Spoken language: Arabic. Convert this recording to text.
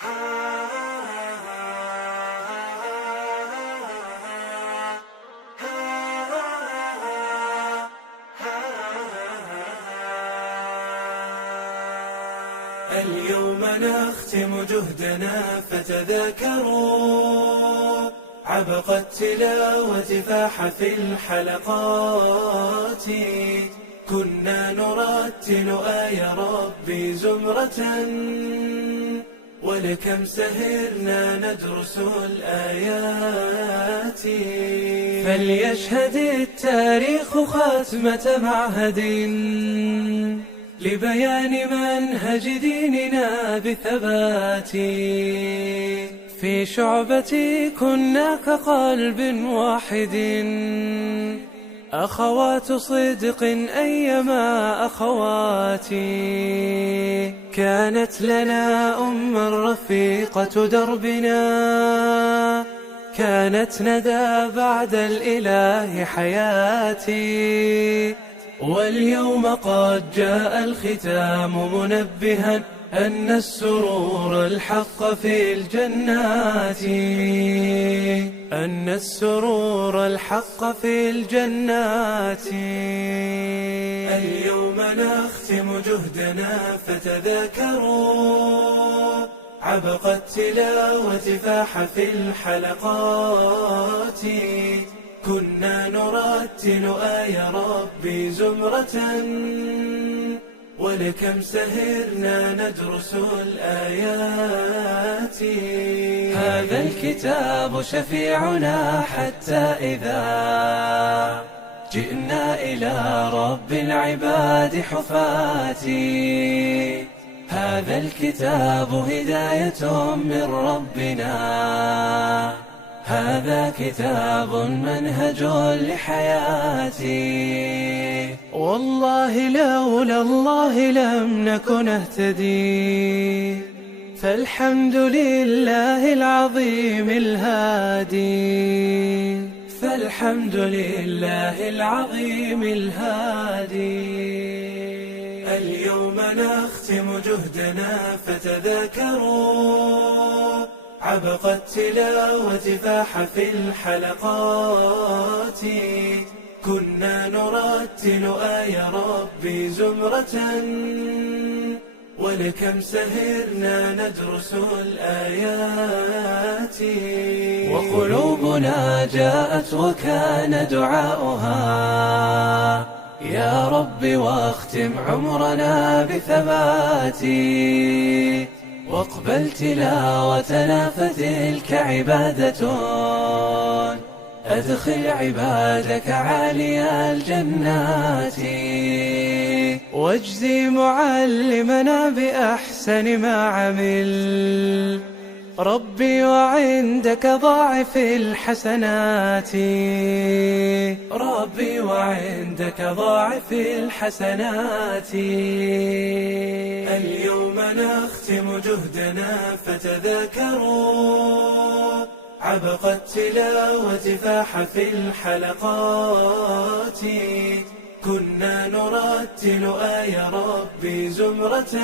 اليوم نختم جهدنا فتذاكروا عبق التلاوة فاح في الحلقات. كنا نرتل آي ربي زمرة ولكم سهرنا ندرس الآيات. فليشهد التاريخ ختمة معهد لبيان منهج ديننا بثبات. في شعبتي كنا كقلب واحد أخوات صدق أيما أخواتي. كانت لنا رفيقة دربنا كانت ندى بعد الإله حياتي. واليوم قد جاء الختام منبها أن السرور الحق في الجنات. أن السرور الحق في الجنات. اليوم نختم جهدنا فتذاكروا عبق التلاوة فاح في الحلقات. كنا نرتل آي ربي زمرة ولكم سهرنا ندرس الآيات. هذا الكتاب شفيعنا حتى إذا جئنا إلى رب العباد حفاتي. هذا الكتاب هداية من ربنا هذا كتاب منهج لحياتي. والله لولا الله لم نكن نهتدي فالحمد لله العظيم الهادي. فالحمد لله العظيم الهادي. اليوم نختم جهدنا فتذاكروا عبق التلاوة فاح في الحلقات. كنا نرتل آي ربي زمرة ولكم سهرنا ندرس الآيات. وقلوبنا جاءت وكان دعاؤها يا رب واختم عمرنا بثبات. واقبل تلاوتنا فتلك عبادة أدخل عبادك عالي الجنات. واجزي معلمنا بأحسن ما عمل ربي وعندك ضاعف الحسنات. ربي وعندك ضاعف الحسنات. اليوم نختم جهدنا فتذاكروا عبق التلاوة فاح في الحلقات. كنا نرتل آي ربي زمرة